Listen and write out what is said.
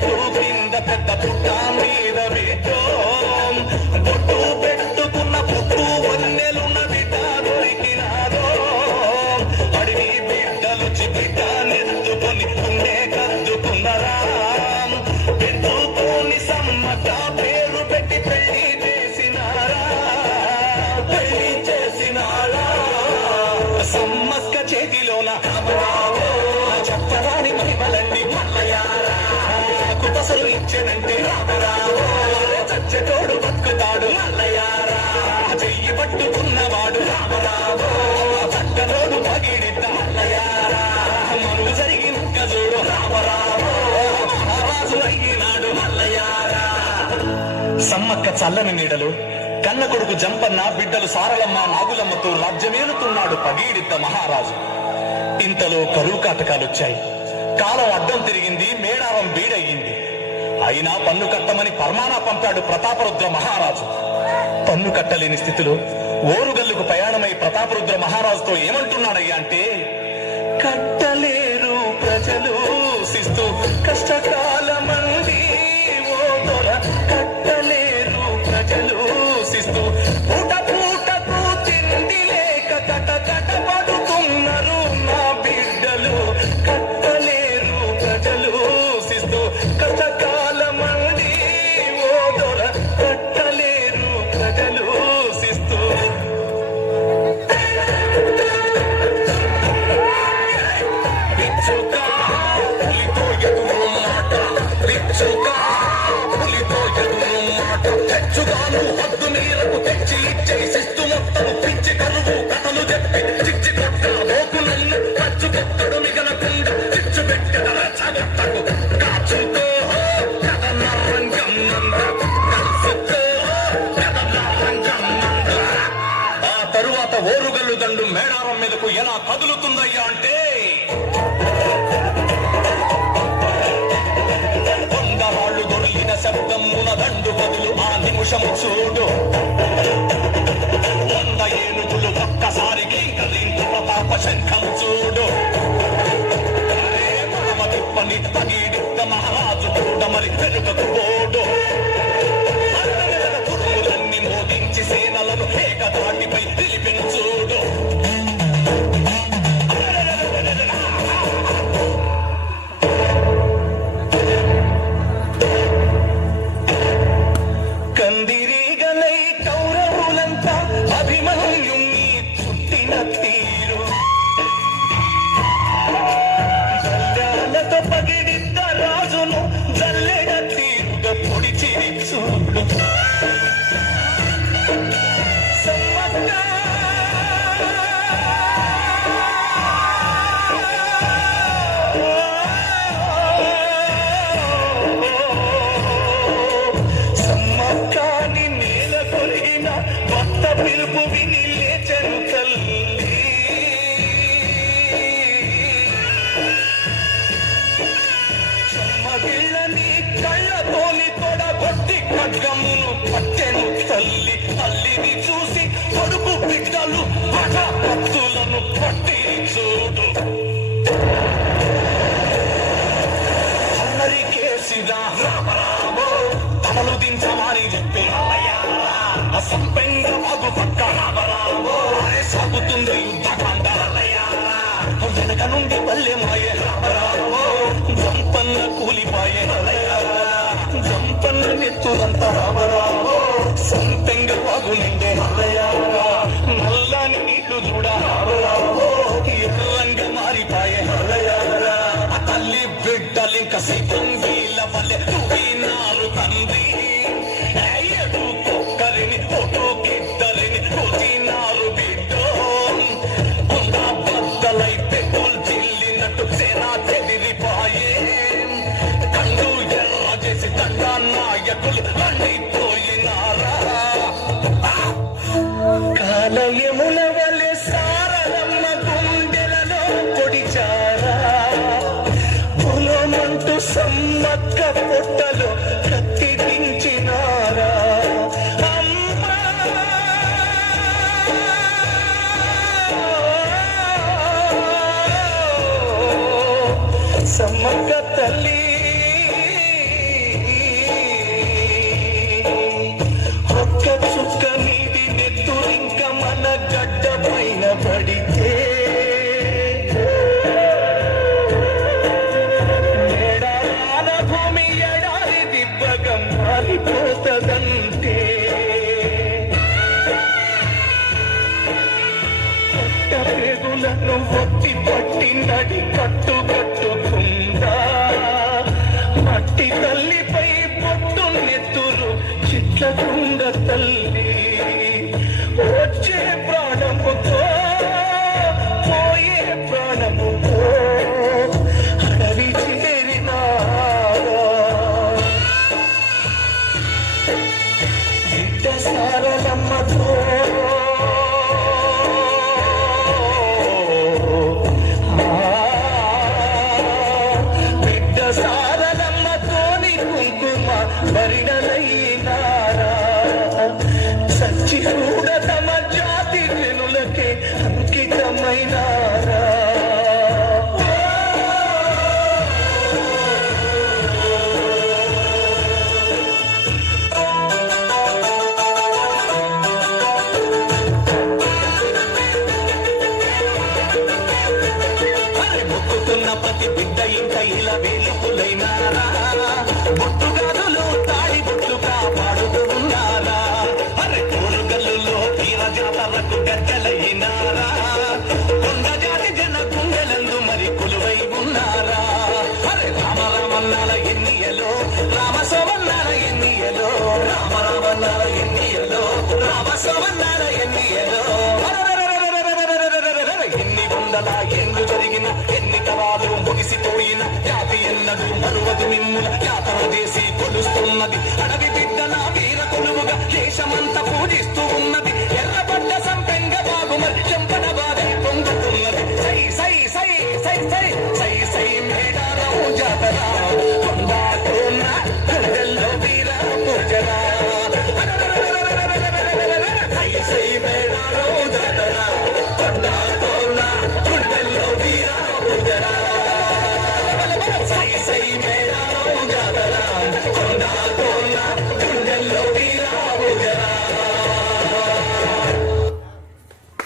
చెట్టు కింద పెద్ద పుట్ట మీద బిడ్డో బొట్టు పెట్టుకున్న పుట్టు వన్నెలున్న బిడ్డ దొరికినాదో అడివి బిడ్డలు బిడ్డ నెత్తుకొని ఉండే కద్దుకున్నరా పెట్టుకొని సమ్మక్క పేరు పెట్టి పెళ్లి చేసినారా సమ్మక్క చేతిలోన చెప్పరాని మహిమలన్నీ మల్లయారా కుతసలు ఇచ్చేనంటే రామరావో చచ్చటోడు బతుకుతాడు మల్లయారా చెయ్యి పట్టుకున్నవాడు రామరావో చక్కనోడు పగిడిద్ద మల్లయారా మనువు జరిగిన చూడు రామరావో మహారాజు అయినాడు మల్లయారా సమ్మక్క చల్లని నీడలు కన్న కొడుకు జంపన్న బిడ్డలు సారలమ్మ నాగులమ్మతో రాజ్యమేలుతున్నాడు పగీడిద్ద మహారాజు. ఇంతలో కరువు కాటకాలొచ్చాయి. కాలం అడ్డం తిరిగింది, మేడారం బీడయ్యింది. అయినా పన్ను కట్టమని పర్మానా పంపాడు ప్రతాపరుద్ర మహారాజు. పన్ను కట్టలేని స్థితిలో ఓరుగల్లుకు ప్రయాణమై ప్రతాపరుద్ర మహారాజుతో ఏమంటున్నాడయ్యా అంటే, కట్టలేరు ప్రజలు శిస్తు కష్టకాలమంది ఓ దొర కట్టలేరు ప్రజలు శిస్తు పూట పూటకు తిండి లేక కట కట పడుతున్నారు నా బిడ్డలు కట్టలేరు ప్రజలు శిస్తు కష్టకాలమంది ఓ దొర కట్టలేరు ప్రజలు శిస్తు తెచ్చుగాను హద్దు నీరకు తెచ్చి ఇచ్చని శిస్తు మొత్తం పిచ్చి కరువు కథలు చెప్పి చిచ్చి కొట్ట లోకులన్న ఖర్చు కొట్టడు మిగలకుండా చిచ్చు పెట్టడ చగట్టకు కాచుతో కథన రంగం నంద కలుసుకో కథన రంగం నంద. ఆ తరువాత ఓరుగల్లు దండు మేడారం మీదకు ఎలా కదులుతుందయ్యా అంటే, కొండరాళ్లు దొరికిన శబ్దమున దండు బదులు ఆ నిమిషము చూడు 100 ఏనుగులు ఒక్కసారి గింకలింటు ప్రతాప శంఖం చూడు. అరే మహమ తిప్పని పగీడిద్ద మహారాజు కూడా మరి వెనుకకు పోడు. తురుములన్నీ మోగించి సేనలను ఏకదాటిపై నిలిపిన చూడు. కందిరీగలై కౌరవులంతా అభిమన్యుణ్ణి చుట్టిన తీరు, జల్లాలతో పగిడిద్ద రాజును జల్లెడ తీరుగా పొడిచిరి చూడు. సమ్మక్క పిలుపు విని లేచను తల్లి. చెమ్మగిళ్ళని కళ్ళతోని తొడగొట్టి ఖడ్గమును పట్టెను తల్లి. తల్లిని చూసి కొడుకు బిడ్డలు పట్టులను పట్టి చూడు. అందరికేసిన రామరామో తమను దించమని చెప్పి సంపెంగ మగు పక్క రామరామో సాగుతుంది యుద్ధకాండ. వెనక నుండి పల్లె మాయే రామరామో జంపన్న కూలిపాయే జంపన్న నెత్తులంత రామరామో సంపెంగ వాగు నిండే నల్లని నీళ్లు చూడ రామరామో ఎర్రంగా మారిపాయే తల్లి బిడ్డలింక సైతం వీళ్ళ వల్లే తూగినారు తండ్రి. కాలయముల వలె సారలమ్మ గుండెలలో పొడిచారా, పొలమంటూ సమ్మక్క పొట్టలో కత్తి దించినారా. సమ్మక్క తల్లి పోతదంటే పేగులను ఒట్టి పట్టి నడి కట్టుకుందా మట్టి తల్లిపై పొట్టు నెత్తురు చిట్లకుండ తల్లి వచ్చే ప్రాణముతో పోయే ప్రాణముతో అడవి చేరినా బిడ్డ సారలమ్మతో సారలమ్మతోని కుంకుమ పరిణలైనారా సచ్చి కూడా తమ జాతి జనులకే అంకితమైనారా మొక్కుతున్న ప్రతి బిడ్డ ఇంకా ఇలా వేలుపులైనారా బొట్టుగాదులు తాడి బొట్టుగా పాడుతూ ఉన్నారా అరే కోరుగల్లులో తీర జాతరకు గద్దెలైనారా కొండ జాతి జన గుండెలందు మరి కొలువై ఉన్నారా అరే రామరామన్నాల ఎన్నియలో రామసోమన్నాల ఎన్నియలో రామరామన్నాల ఎన్నియలో రామసోమన్నాల ఎన్నియలో ఎన్ని వందల ఎందు జరిగిన ఎన్ని తరాలు ముగిసిపోయిన జాతి ఎన్నడూ మరువదు మిమ్ముల